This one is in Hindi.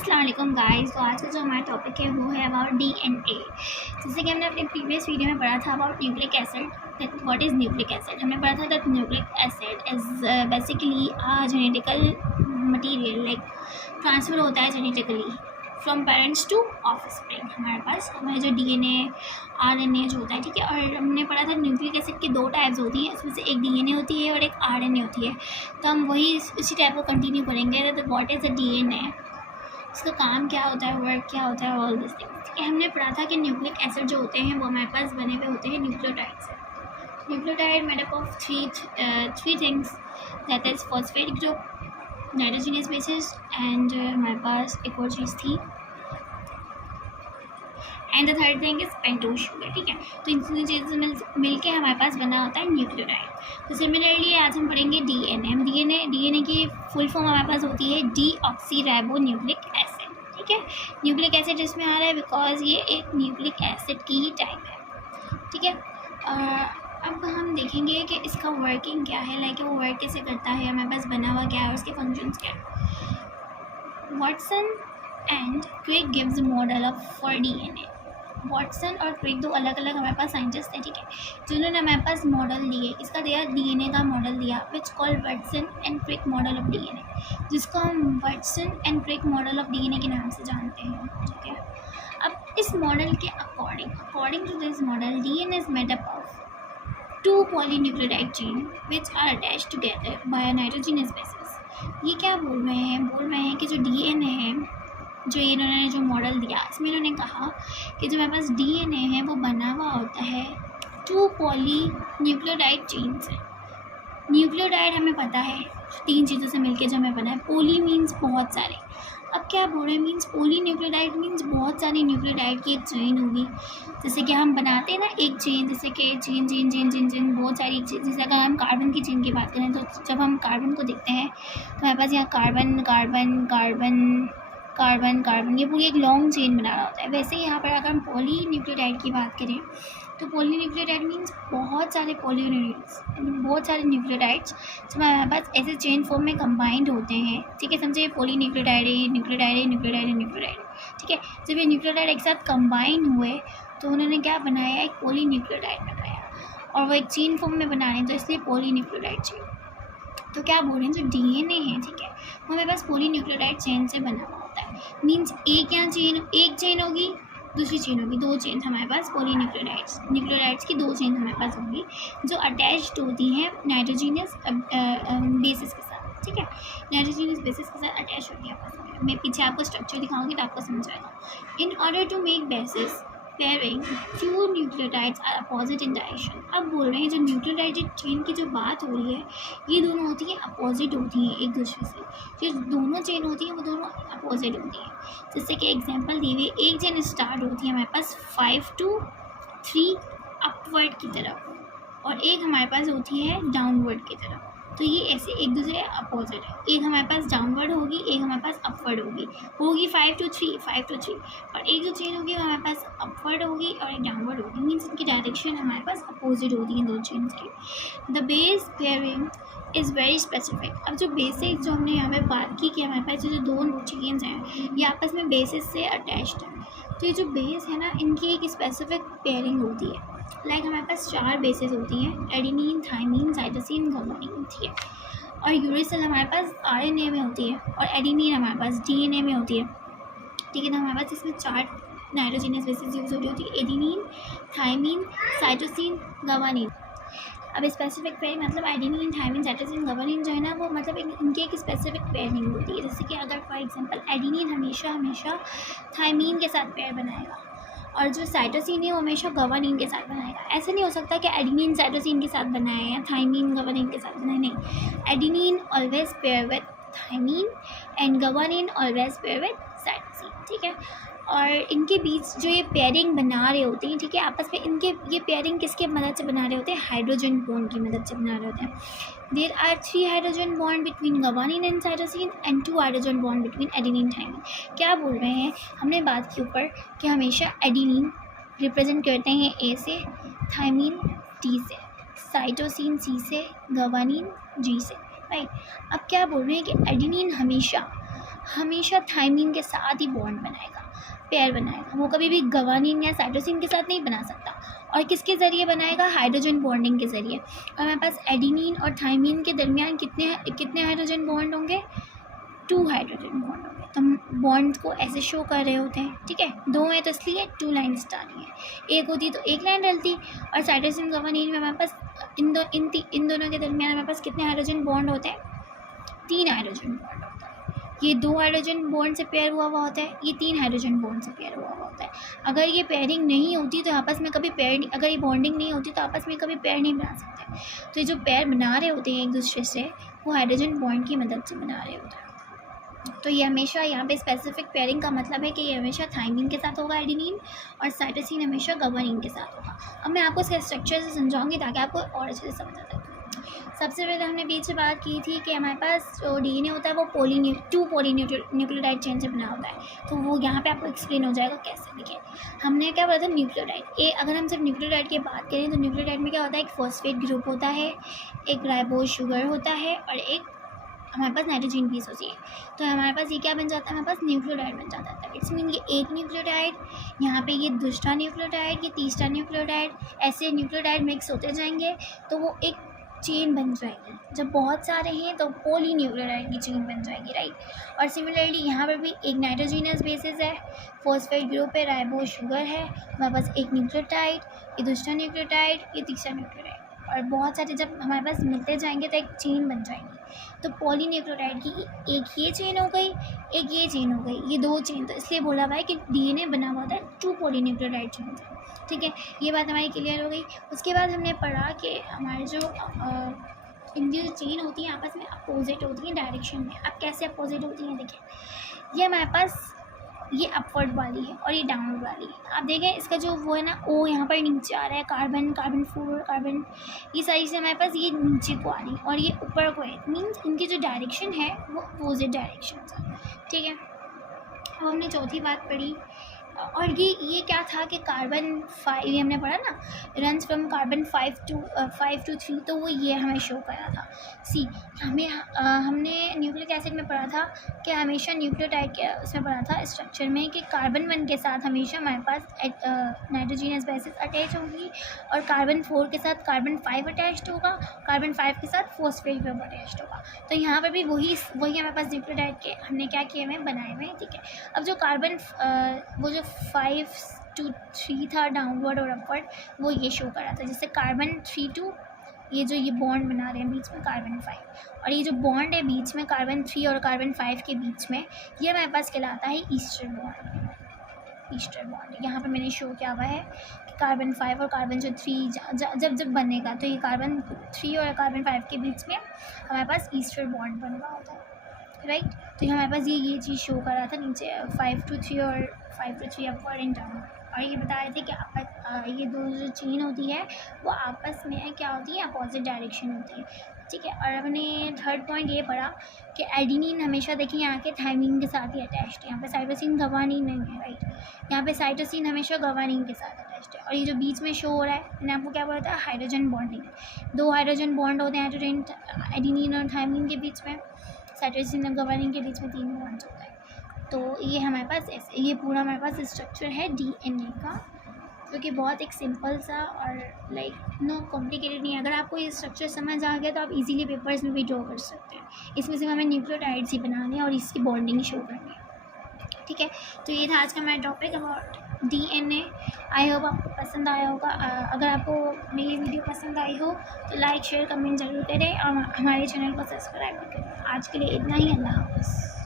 अस्सलाम वालेकुम गाइस। तो आज का जो हमारा टॉपिक है वो है अबाउट डीएनए। जैसे कि हमने अपने प्रीवियस वीडियो में पढ़ा था about nucleic acid, that what is nucleic acid. हमने पढ़ा था that nucleic acid is basically a genetical material, like transfer होता है genetically from parents to offspring. हमारे पास हमारे जो डीएनए आरएनए जो होता है, ठीक है। और हमने पढ़ा था न्यूक्लिक एसिड की दो टाइप्स होती हैं, इसमें से एक डीएनए होती है और एक आरएनए होती है। तो हम वही इसी टाइप को कंटिन्यू करेंगे। तो व्हाट इज़ अ डीएनए, इसका काम क्या होता है, वर्क क्या होता है, ऑल दिस थिंग्स, ठीक है। हमने पढ़ा था कि न्यूक्लिक एसिड जो होते हैं वो हमारे पास बने हुए होते हैं न्यूक्लियोटाइड से। Nucleotide made up of three things, that is phosphate group, nitrogenous bases and हमारे पास एक और चीज़ थी, and the third thing is pentose sugar, ठीक है। तो इन तीनों चीज़ों मिल के हमारे पास बना होता है न्यूक्लियोटाइड। तो सिमिलरली आज हम पढ़ेंगे डीएनए। डीएनए की फुल फॉर्म हमारे पास होती है डीऑक्सीराइबो न्यूक्लिक एसिड, ठीक है। न्यूक्लिक एसिड इसमें आ रहा है बिकॉज ये एक न्यूक्लिक एसिड की ही टाइप है, ठीक है। अब हम देखेंगे कि इसका वर्किंग क्या है, लाइक वो वर्क कैसे करता है, हमारे पास बना हुआ क्या है, उसके फंक्शंस क्या है। Watson and Crick gives model of for DNA. Watson और क्रिक दो अलग अलग हमारे पास साइंटिस्ट थे, ठीक है, जिन्होंने हमारे पास मॉडल दिए। इसका दिया डीएनए का मॉडल दिया, which called Watson and Crick model of DNA, जिसको हम Watson and Crick model of DNA के नाम से जानते हैं, ठीक है। अब इस मॉडल के according to this model, DNA is made up of two polynucleotide chain which are attached together by a nitrogenous basis. ये क्या बोल रहे हैं कि जो डीएनए है, जो इन्होंने जो मॉडल दिया, इसमें इन्होंने कहा कि जो हमारे पास डीएनए है वो बना हुआ होता है टू पॉली न्यूक्लियोटाइड चेन से। न्यूक्लियोटाइड हमें पता है तीन चीज़ों से मिलके जो हमें पता है। पोली मीन्स बहुत सारे। अब क्या बोल रहे हैं, मीन्स पोली न्यूक्लियोटाइड मीन्स बहुत सारी न्यूक्लियोटाइड की एक चेन होगी। जैसे कि हम बनाते हैं ना एक चेन, जैसे कि चेन बहुत सारी एक चेन। जैसे अगर हम कार्बन की चेन की बात करें तो जब हम कार्बन को देखते हैं तो हमारे पास यहाँ कार्बन ये पूरी एक लॉन्ग चेन बना रहा होता है। वैसे ही यहाँ पर अगर हम पॉली न्यूक्लियोटाइड की बात करें तो पॉली न्यूक्लियोटाइड मीन्स बहुत सारे बहुत सारे न्यूक्लियोटाइड्स जो हमारे पास ऐसे चेन फॉर्म में कंबाइंड होते हैं, ठीक है। समझे, पॉली न्यूक्लियोटाइड है, ठीक है। जब ये न्यूक्लियोटाइड एक साथ कंबाइन हुए तो उन्होंने क्या बनाया, एक पॉली न्यूक्लियोटाइड बनाया, और वो एक चेन फॉर्म में बना रहे हैं तो इसलिए पॉली न्यूक्लियोटाइड चेन। तो क्या बोल रहे हैं, जो डीएनए है, ठीक है, वो हमारे पास पॉली न्यूक्लियोटाइड चेन से बना हुआ होता है। मीन्स एक चेन होगी, दूसरी चेन होगी, दो चेन हमारे पास पॉली न्यूक्लियोटाइड्स की दो चेन हमारे पास होगी जो अटैच्ड होती हैं नाइट्रोजनस बेसिस के साथ, ठीक है। नाइट्रोजनस बेसिस के साथ अटैच होती है। मैं पीछे आपको स्ट्रक्चर दिखाऊंगी तो आपको समझ आएगा। In order to make basis pairing, two nucleotides are opposite in direction. अब बोल रहे हैं जो न्यूक्लियोटाइड चेन की जो बात हो रही है, ये दोनों होती हैं अपोजिट होती हैं एक दूसरे से। जो दोनों चेन होती हैं वो दोनों अपोजिट होती हैं। जैसे कि एग्जांपल दी हुई, एक चेन स्टार्ट होती है हमारे पास 5 to 3 अपवर्ड की तरफ, और एक हमारे पास होती है डाउनवर्ड की तरफ। तो ये ऐसे एक दूसरे अपोजिट है। एक हमारे पास डाउनवर्ड होगी, एक हमारे पास अपवर्ड होगी 5 to 3, और एक जो चेन होगी वो हमारे पास अपवर्ड होगी और एक डाउनवर्ड होगी। मीन्स इनकी डायरेक्शन हमारे पास अपोजिट होती है दो चेन की। The base pairing is very specific. अब जो बेसिक जो हमने यहाँ पे बात की कि हमारे पास जो दो चेन्स हैं ये आपस में बेसिस से अटैच्ड हैं, तो ये जो बेस है ना, इनकी एक स्पेसिफिक पेयरिंग होती है। लाइक हमारे पास 4 बेसेस होती हैं, एडेनिन, थाइमिन, साइटोसिन, गुआनिन, ठीक है। और यूरेसिल हमारे पास आरएनए में होती है, और एडेनिन हमारे पास डीएनए में होती है, ठीक है। तो हमारे पास इसमें 4 नाइट्रोजनस बेसिस यूज होती है, एडेनिन, थाइमिन, साइटोसिन, गुआनिन। अब स्पेसिफिक पेयरिंग मतलब एडेनिन, थाइमिन, साइटोसिन, गुआनिन जो है ना, वो मतलब इनकी एक स्पेसिफिक पेयरिंग होती है। जैसे कि अगर फॉर एग्जांपल एडेनिन हमेशा थाइमिन के साथ पेयर बनाएगा, और जो साइटोसिन है वो हमेशा गुआनिन के साथ बनाएगा। ऐसा नहीं हो सकता कि एडेनिन साइटोसिन के साथ बनाए या थाइमिन गुआनिन के साथ बनाए, नहीं। Adenine always pair with thymine and guanine always pair with cytosine, ठीक है। और इनके बीच जो ये पेयरिंग बना रहे होते हैं, ठीक है, आपस में इनके ये पेयरिंग किसके मदद से बना रहे होते हैं, हाइड्रोजन बॉन्ड की मदद से बना रहे होते हैं। There are 3 hydrogen bond between guanine and cytosine and 2 hydrogen bond between adenine, thymine. क्या बोल रहे हैं, हमने बात की ऊपर कि हमेशा एडेनिन रिप्रेजेंट करते हैं ए से, थाइमिन टी से, साइटोसिन सी से, गुआनिन जी से, राइट। अब क्या बोल रहे हैं कि एडेनिन हमेशा थायमीन के साथ ही बॉन्ड बनाएगा, पेयर बनाएगा। वो कभी भी गवानीन या साइटोसिन के साथ नहीं बना सकता। और किसके ज़रिए बनाएगा? हाइड्रोजन बॉन्डिंग के ज़रिए। और हमारे पास एडिनिन और थायमीन के दरमियान कितने हाइड्रोजन बॉन्ड होंगे? 2 हाइड्रोजन बॉन्ड होंगे। तो हम बॉन्ड्स को ऐसे शो कर रहे होते हैं, ठीक है। 2 है तो इसलिए 2 लाइन्स डाली है। एक होती तो 1 लाइन डलती। और साइटोसिन गवानीन में हमारे पास इन दोनों के दरमियान हमारे पास कितने हाइड्रोजन बॉन्ड होते हैं? 3 हाइड्रोजन बॉन्ड होता है। ये 2 हाइड्रोजन बॉन्ड से पेयर हुआ हुआ होता है, ये 3 हाइड्रोजन बॉन्ड से पेयर हुआ हुआ होता है। अगर ये पेयरिंग नहीं होती तो आपस में कभी पेयर नहीं, अगर ये बॉन्डिंग नहीं होती तो आपस में कभी पेयर नहीं बना सकते। तो ये जो पेयर बना रहे होते हैं एक दूसरे से, वो हाइड्रोजन बॉन्ड की मदद से बना रहे होते हैं। तो ये हमेशा यहाँ पे स्पेसिफिक पेयरिंग का मतलब है कि ये हमेशा थायमीन के साथ होगा एडेनिन, और साइटोसिन हमेशा गवानीन के साथ होगा। अब मैं आपको इसके स्ट्रक्चर से समझाऊंगी ताकि आपको और अच्छे से समझ आ सके। सबसे पहले हमने बीच में बात की थी कि हमारे पास जो डीएनए होता है वो 2 पॉलीन्यूक्लियोटाइड चेन से बना होता है। तो वो यहाँ पे आपको एक्सप्लेन हो जाएगा कैसे। देखिए, हमने क्या बोला था? न्यूक्लियोटाइड। अगर हम सिर्फ न्यूक्लियोटाइड की बात करें तो न्यूक्लियोटाइड में क्या होता है? एक फॉस्फेट ग्रुप होता है, एक राइबोज शुगर होता है, और एक हमारे पास नाइट्रोजन बेस होती है। तो हमारे पास ये क्या बन जाता है? हमारे पास न्यूक्लियोटाइड बन जाता है। इट्स मीन ये एक न्यूक्लियोटाइड, यहाँ पे ये दूसरा न्यूक्लियोटाइड, ये तीसरा न्यूक्लियोटाइड, ऐसे न्यूक्लियोटाइड मिक्स होते जाएंगे तो वो एक चेन बन जाएगी। जब बहुत सारे हैं तो पॉलीन्यूक्लियोटाइड की चेन बन जाएगी, राइट। और सिमिलरली यहाँ पर भी एक नाइट्रोजिनस बेसिस है, फॉस्फेट ग्रुप है, राइबोज शुगर है, हमारे पास एक न्यूक्लियोटाइड, ये दूसरा न्यूक्लियोटाइड, ये तीसरा न्यूक्लियोटाइड, और बहुत सारे जब हमारे पास मिलते जाएंगे तो एक चेन बन जाएंगी। तो पॉलीन्यूक्लियोटाइड की एक ये चेन हो गई, एक ये चेन हो गई, ये 2 चेन। तो इसलिए बोला हुआ है कि डीएनए बना हुआ था 2 पॉलीन्यूक्लियोटाइड चेन से, ठीक है। ये बात हमारी क्लियर हो गई। उसके बाद हमने पढ़ा कि हमारे जो इनकी जो चेन होती है आपस में अपोजिट होती है डायरेक्शन में। अब कैसे अपोजिट होती हैं? देखिए, ये हमारे पास ये अपवर्ड वाली है और ये डाउनवर्ड वाली है। आप देखें इसका जो वो है ना, ओ यहाँ पर नीचे आ रहा है, कार्बन 4 कार्बन, ये सारी चीज़ें हमारे पास ये नीचे को आ रही और ये ऊपर को है। मीन्स इनकी जो डायरेक्शन है वो अपोजिट डायरेक्शन है, ठीक है। अब हमने चौथी बात पढ़ी, और ये क्या था कि कार्बन 5, ये हमने पढ़ा ना, रन्स फ्रॉम कार्बन 5 to 3, तो वो ये हमें शो करा था। सी हमने न्यूक्लिक एसिड में पढ़ा था कि हमेशा न्यूक्लियोटाइड के उसमें पढ़ा था स्ट्रक्चर में कि कार्बन 1 के साथ हमेशा हमारे पास नाइट्रोजनस बेसिस अटैच होगी, और कार्बन 4 के साथ कार्बन 5 अटैच्ड होगा, कार्बन 5 के साथ फॉस्फेट ग्रुप अटैच्ड होगा। तो यहाँ पर भी वही हमारे पास न्यूक्लियोटाइड के हमने क्या किए हुए बनाए हुए हैं, ठीक है। अब जो कार्बन वो जो 5 to 3 था डाउनवर्ड और अपवर्ड, वो ये शो कर रहा था। जैसे कार्बन 3 to ये बॉन्ड बना रहे हैं बीच में कार्बन 5, और ये जो बॉन्ड है बीच में कार्बन 3 और कार्बन 5 के बीच में, ये हमारे पास कहलाता है ईस्टर बॉन्ड। ईस्टर बॉन्ड यहाँ पे मैंने शो किया हुआ है कि कार्बन 5 और कार्बन जो 3 जब बनेगा तो ये कार्बन 3 और कार्बन 5 के बीच में हमारे पास ईस्टर बॉन्ड बन रहा होता है, राइट। तो हमारे पास ये चीज़ शो कर रहा था नीचे 5 to 3 और 5 to 3 अपवर्ड एंड डाउनवर्ड। और ये बता रहे थे कि ये 2 जो चेन होती है वो आपस में क्या होती है? अपोजिट डायरेक्शन होती है, ठीक है। और हमने थर्ड पॉइंट ये पढ़ा कि एडेनिन हमेशा देखिए यहाँ के थायमीन के साथ ही अटैच्ड है। यहाँ पे साइटोसिन गवानीन नहीं है, राइट। यहाँ पे साइटोसिन हमेशा गवानीन के साथ अटैच्ड है। और ये जो बीच में शो हो रहा है, मैंने आपको क्या बोला था? Hydrogen bonding. 2 हाइड्रोजन बॉन्ड होते हैं एडेनिन और थायमीन के बीच में, साइटोसिन और गवानीन के बीच में 3 बॉन्ड्स होता है। तो ये हमारे पास ऐसे, ये पूरा हमारे पास स्ट्रक्चर है डीएनए का, जो कि बहुत एक सिंपल सा और लाइक नो कॉम्प्लिकेटेड नहीं है। अगर आपको ये स्ट्रक्चर समझ आ गया तो आप इजीली पेपर्स में भी ड्रॉ कर सकते हैं। इसमें से हमें न्यूक्लियोटाइड्स ही बनाने हैं और इसकी बॉन्डिंग शो करनी है, ठीक है। तो ये था आज का मेरा topic about DNA. I hope आपको पसंद आया होगा। अगर आपको मेरी वीडियो पसंद आई हो तो लाइक शेयर कमेंट ज़रूर करें और हमारे चैनल को सब्सक्राइब करें। आज के लिए इतना ही, अल्लाह हाफ़िज़।